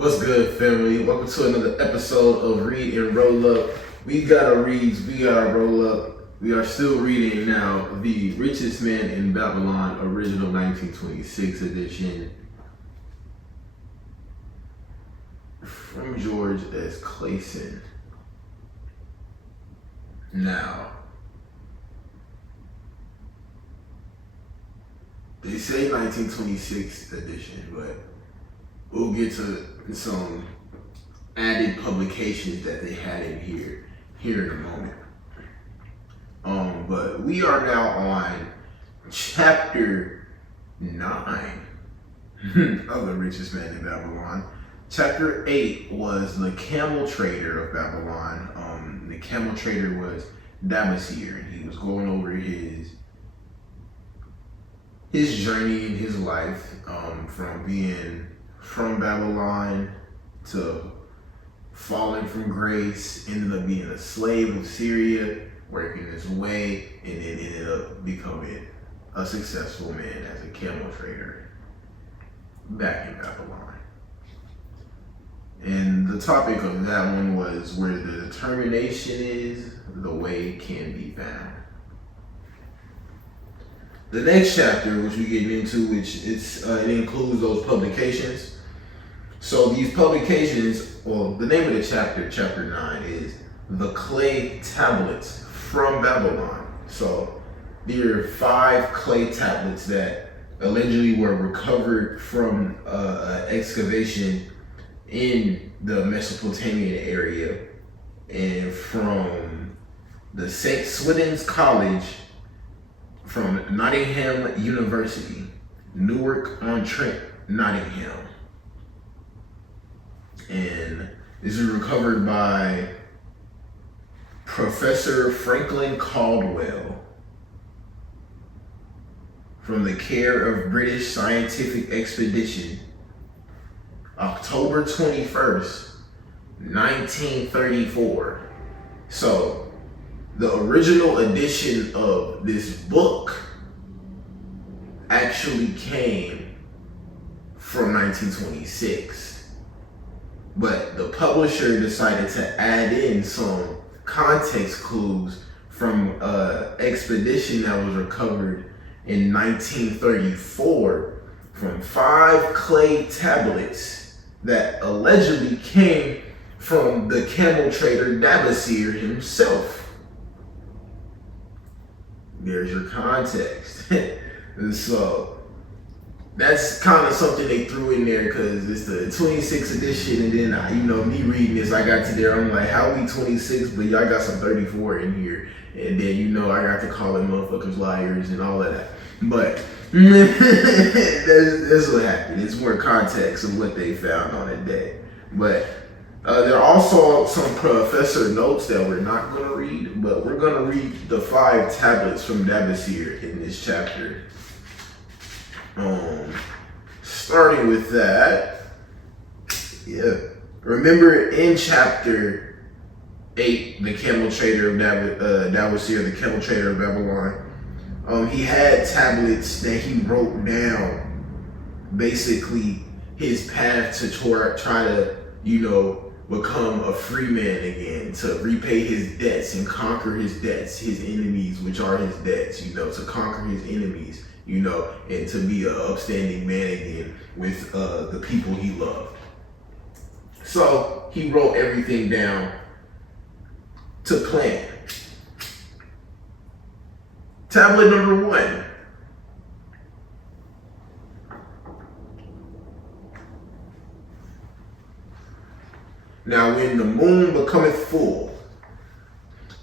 What's good, family? Welcome to another episode of Read and Roll Up. We got our reads, we got our roll up. We are still reading now the Richest Man in Babylon, original 1926 edition from George S. Clason. Now, they say 1926 edition, but we'll get to some added publications that they had in here in a moment. But we are now on chapter 9 of The Richest Man in Babylon. Chapter 8 was the camel trader of Babylon. The camel trader was Damasir, and he was going over his journey in his life, from being from Babylon to falling from grace, ended up being a slave of Syria, working his way, and then ended up becoming a successful man as a camel trader back in Babylon. And the topic of that one was where the determination is, the way can be found. The next chapter, which we get into, it includes those publications. So these publications, well, the name of the chapter, chapter 9, is The Clay Tablets from Babylon. So there are 5 clay tablets that allegedly were recovered from excavation in the Mesopotamian area and from the St. Swithin's College from Nottingham University, Newark-on-Trent, Nottingham. And this is recovered by Professor Franklin Caldwell from the care of British Scientific Expedition, October 21st, 1934. So the original edition of this book actually came from 1926. But the publisher decided to add in some context clues from an expedition that was recovered in 1934 from 5 clay tablets that allegedly came from the camel trader Damasir himself. There's your context. And so that's kind of something they threw in there because it's the 26 edition, and then me reading this, I got to there, I'm like, how we 26, but y'all got some 34 in here, and then I got to call them motherfuckers liars and all of that. But that's what happened. It's more context of what they found on that day. But there are also some professor notes that we're not going to read, but we're going to read the 5 tablets from Damasir in this chapter. Starting with that, remember in chapter 8, the camel trader of Damasir, the camel trader of Babylon, he had tablets that he wrote down, basically his path to try to, become a free man again, to repay his debts and conquer his debts, his enemies, which are his debts, to conquer his enemies, and to be an upstanding man again with the people he loved. So he wrote everything down to plan. Tablet number 1. Now when the moon becometh full,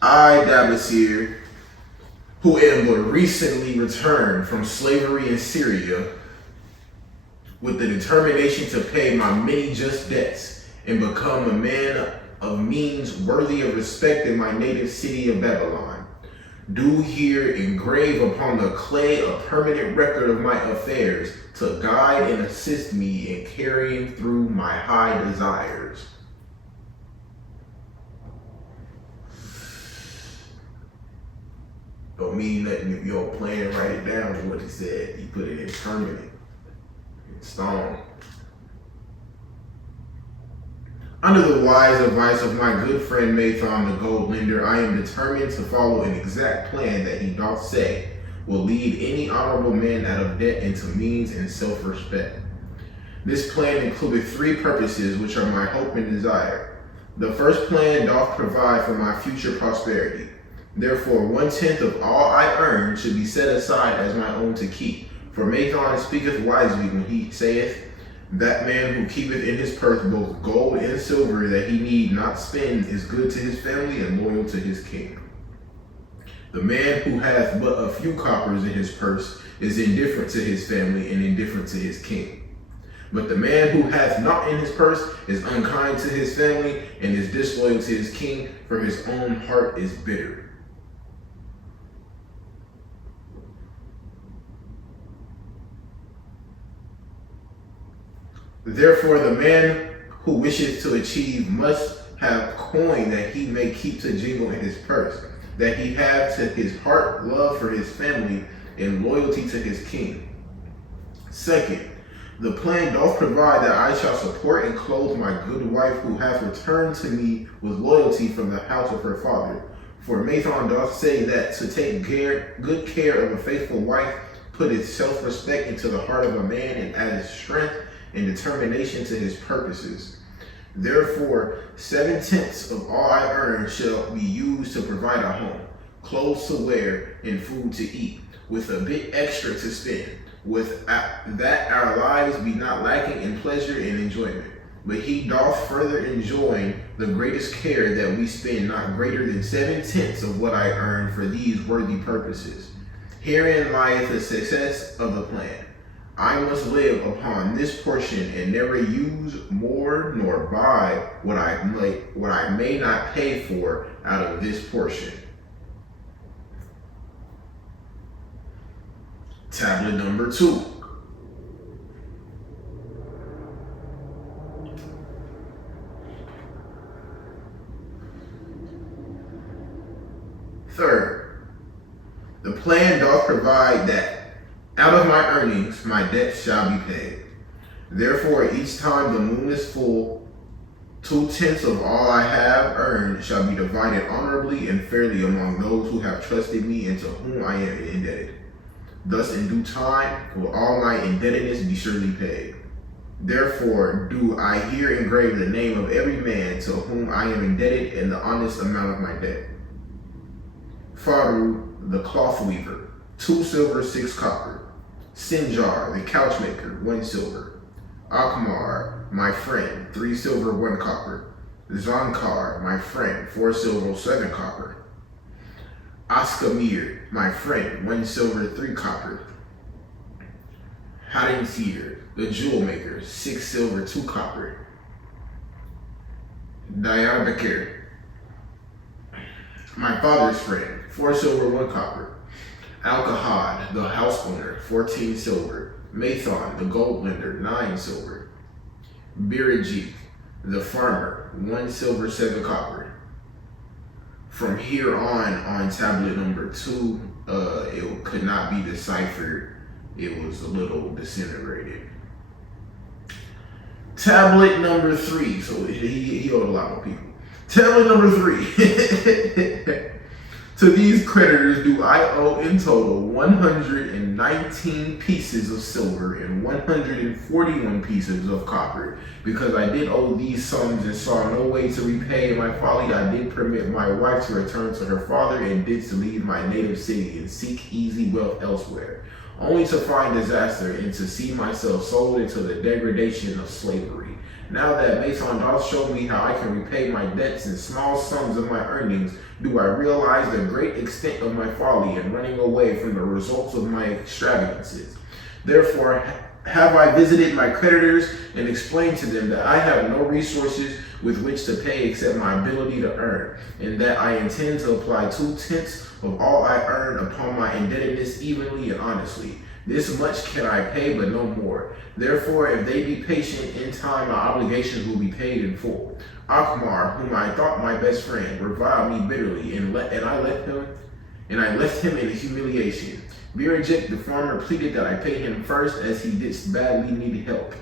I, Damasir, who am but recently returned from slavery in Syria, with the determination to pay my many just debts and become a man of means worthy of respect in my native city of Babylon, do here engrave upon the clay a permanent record of my affairs to guide and assist me in carrying through my high desires. Don't mean nothing if you don't plan and write it down, is what he said. He put it in permanent, in stone. Under the wise advice of my good friend Mathon the gold lender, I am determined to follow an exact plan that he doth say will lead any honorable man out of debt into means and self-respect. This plan included 3 purposes, which are my hope and desire. The first plan doth provide for my future prosperity. Therefore, 1/10 of all I earn should be set aside as my own to keep. For Mathon speaketh wisely when he saith, that man who keepeth in his purse both gold and silver that he need not spend is good to his family and loyal to his king. The man who hath but a few coppers in his purse is indifferent to his family and indifferent to his king. But the man who hath not in his purse is unkind to his family and is disloyal to his king, for his own heart is bitter. Therefore, the man who wishes to achieve must have coin that he may keep to jingle in his purse, that he have to his heart love for his family and loyalty to his king. Second, the plan doth provide that I shall support and clothe my good wife who hath returned to me with loyalty from the house of her father. For Mathon doth say that to take good care of a faithful wife putteth self-respect into the heart of a man and addeth strength and determination to his purposes. Therefore, 7/10 of all I earn shall be used to provide a home, clothes to wear, and food to eat, with a bit extra to spend, with that our lives be not lacking in pleasure and enjoyment. But he doth further enjoin the greatest care that we spend not greater than 7/10 of what I earn for these worthy purposes. Herein lieth the success of the plan. I must live upon this portion and never use more nor buy what I may not pay for out of this portion. Tablet number 2. Third, the plan doth provide that out of my earnings, my debts shall be paid. Therefore, each time the moon is full, 2/10 of all I have earned shall be divided honorably and fairly among those who have trusted me and to whom I am indebted. Thus, in due time, will all my indebtedness be surely paid. Therefore, do I here engrave the name of every man to whom I am indebted and the honest amount of my debt. Faru, the cloth weaver, 2 silver, 6 copper. Sinjar, the couch maker, 1 silver. Akmar, my friend, 3 silver, 1 copper. Zankar, my friend, 4 silver, 7 copper. Askamir, my friend, 1 silver, 3 copper. Hadinsir, the jewel maker, 6 silver, 2 copper. Dayarbakir, my father's friend, 4 silver, 1 copper. Alkahad, the house owner, 14 silver. Mathon, the gold lender, 9 silver. Birijit, the farmer, 1 silver, 7 copper. From here on tablet number 2, it could not be deciphered. It was a little disintegrated. Tablet number 3, so he owed a lot more people. Tablet number 3. To these creditors do I owe in total 119 pieces of silver and 141 pieces of copper. Because I did owe these sums and saw no way to repay my folly, I did permit my wife to return to her father and did to leave my native city and seek easy wealth elsewhere, only to find disaster and to see myself sold into the degradation of slavery. Now that Mason doth show me how I can repay my debts in small sums of my earnings, do I realize the great extent of my folly in running away from the results of my extravagances. Therefore, have I visited my creditors and explained to them that I have no resources with which to pay except my ability to earn, and that I intend to apply 2/10 of all I earn upon my indebtedness evenly and honestly. This much can I pay, but no more. Therefore, if they be patient, in time my obligations will be paid in full. Akmar, whom I thought my best friend, reviled me bitterly, and I left him in humiliation. Birijit, the farmer, pleaded that I pay him first, as he did badly need help.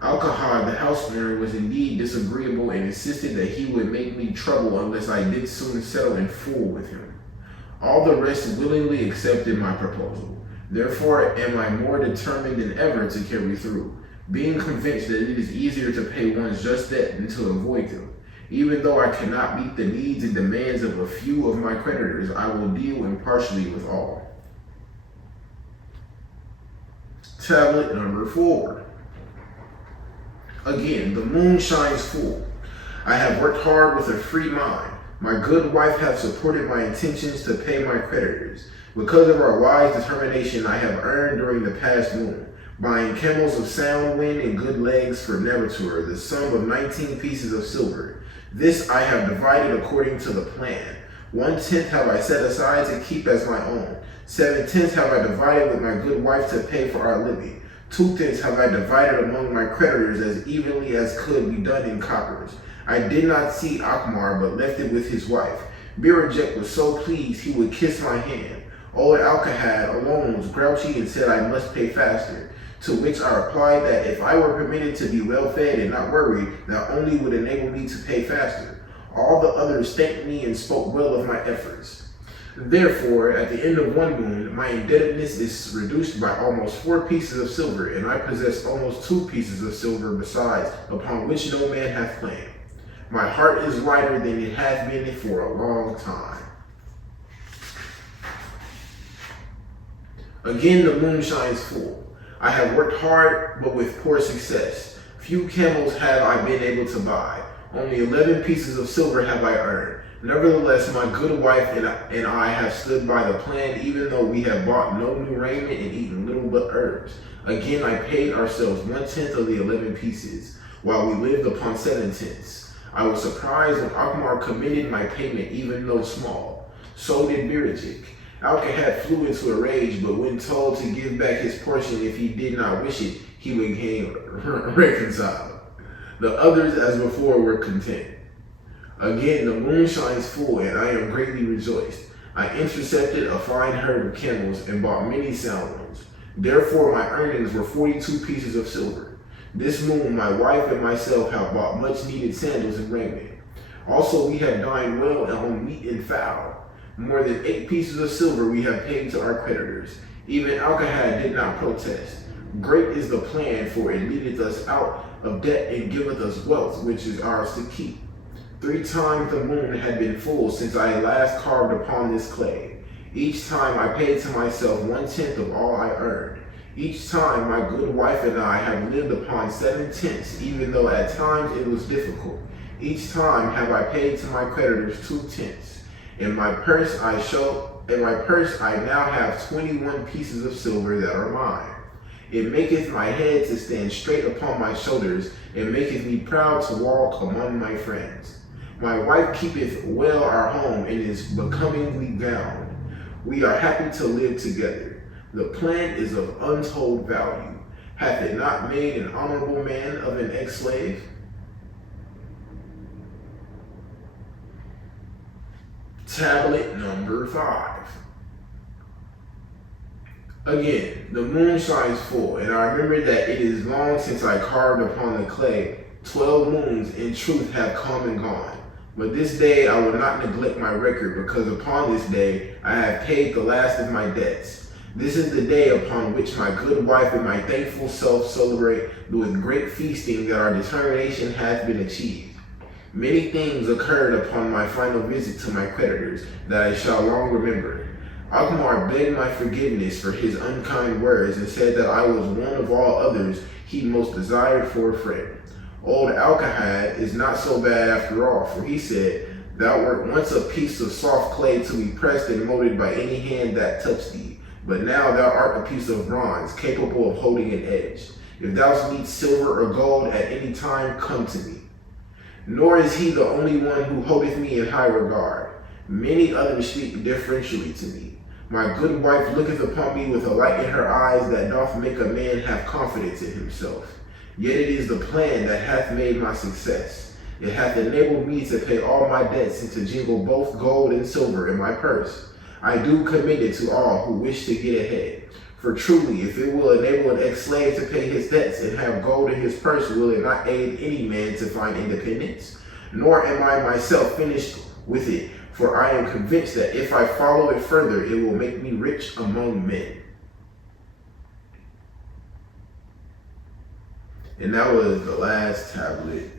Alcohol, the house owner, was indeed disagreeable and insisted that he would make me trouble unless I did soon settle in full with him. All the rest willingly accepted my proposal. Therefore am I more determined than ever to carry through, being convinced that it is easier to pay one's just debt than to avoid them. Even though I cannot meet the needs and demands of a few of my creditors, I will deal impartially with all. Tablet number 4. Again, the moon shines full. I have worked hard with a free mind. My good wife has supported my intentions to pay my creditors. Because of our wise determination, I have earned during the past moon, buying camels of sound wind and good legs for Nevertur, the sum of 19 pieces of silver. This I have divided according to the plan. 1/10 have I set aside to keep as my own. 7/10 have I divided with my good wife to pay for our living. 2/10 have I divided among my creditors as evenly as could be done in coppers. I did not see Akmar, but left it with his wife. Birajek was so pleased he would kiss my hand. Old Alkahad alone was grouchy and said I must pay faster, to which I replied that if I were permitted to be well fed and not worried, that only would enable me to pay faster. All the others thanked me and spoke well of my efforts. Therefore, at the end of one moon, my indebtedness is reduced by almost 4 pieces of silver, and I possess almost 2 pieces of silver besides, upon which no man hath claim. My heart is lighter than it hath been for a long time. Again, the moon shines full. I have worked hard, but with poor success. Few camels have I been able to buy. Only 11 pieces of silver have I earned. Nevertheless, my good wife and I have stood by the plan, even though we have bought no new raiment and eaten little but herbs. Again, I paid ourselves 1/10 of the 11 pieces, while we lived upon 7/10. I was surprised when Akmar committed my payment, even though small. So did Birajik. Alkahad flew into a rage, but when told to give back his portion if he did not wish it, he became reconciled. The others, as before, were content. Again, the moon shines full, and I am greatly rejoiced. I intercepted a fine herd of camels and bought many sound ones. Therefore, my earnings were 42 pieces of silver. This moon, my wife and myself have bought much needed sandals and raiment. Also, we have dined well on meat and fowl. More than 8 pieces of silver we have paid to our creditors. Even Alkahad did not protest. Great is the plan, for it leadeth us out of debt and giveth us wealth, which is ours to keep. 3 times the moon had been full since I had last carved upon this clay. Each time I paid to myself 1/10 of all I earned. Each time my good wife and I have lived upon 7/10, even though at times it was difficult. Each time have I paid to my creditors 2/10. In my purse I now have 21 pieces of silver that are mine. It maketh my head to stand straight upon my shoulders, and maketh me proud to walk among my friends. My wife keepeth well our home, and is becomingly gowned. We are happy to live together. The plan is of untold value. Hath it not made an honorable man of an ex-slave? Tablet number 5. Again, the moon shines full, and I remember that it is long since I carved upon the clay. 12 moons in truth have come and gone. But this day I will not neglect my record, because upon this day I have paid the last of my debts. This is the day upon which my good wife and my thankful self celebrate with great feasting that our determination hath been achieved. Many things occurred upon my final visit to my creditors that I shall long remember. Akmar begged my forgiveness for his unkind words and said that I was one of all others he most desired for a friend. Old Alkahad is not so bad after all, for he said, "Thou wert once a piece of soft clay to be pressed and molded by any hand that touched thee, but now thou art a piece of bronze, capable of holding an edge. If thou needst silver or gold at any time, come to me." Nor is he the only one who holdeth me in high regard. Many others speak differentially to me. My good wife looketh upon me with a light in her eyes that doth make a man have confidence in himself. Yet it is the plan that hath made my success. It hath enabled me to pay all my debts and to jingle both gold and silver in my purse. I do commend it to all who wish to get ahead. For truly, if it will enable an ex-slave to pay his debts and have gold in his purse, will it not aid any man to find independence? Nor am I myself finished with it, for I am convinced that if I follow it further, it will make me rich among men. And that was the last tablet,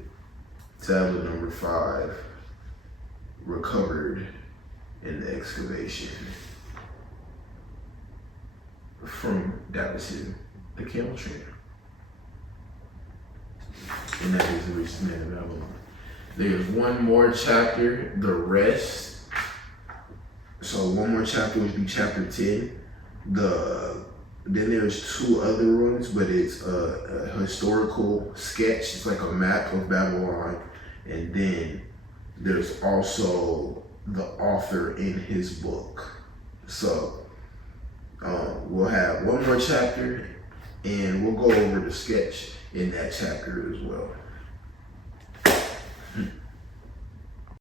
tablet number 5, recovered in the excavation from Davison, the camel trainer. And that is the Richest Man of Babylon. There's one more chapter, the rest. So one more chapter would be chapter 10. Then there's 2 other ones, but it's a historical sketch. It's like a map of Babylon. And then there's also the author in his book. So we'll have one more chapter, and we'll go over the sketch in that chapter as well.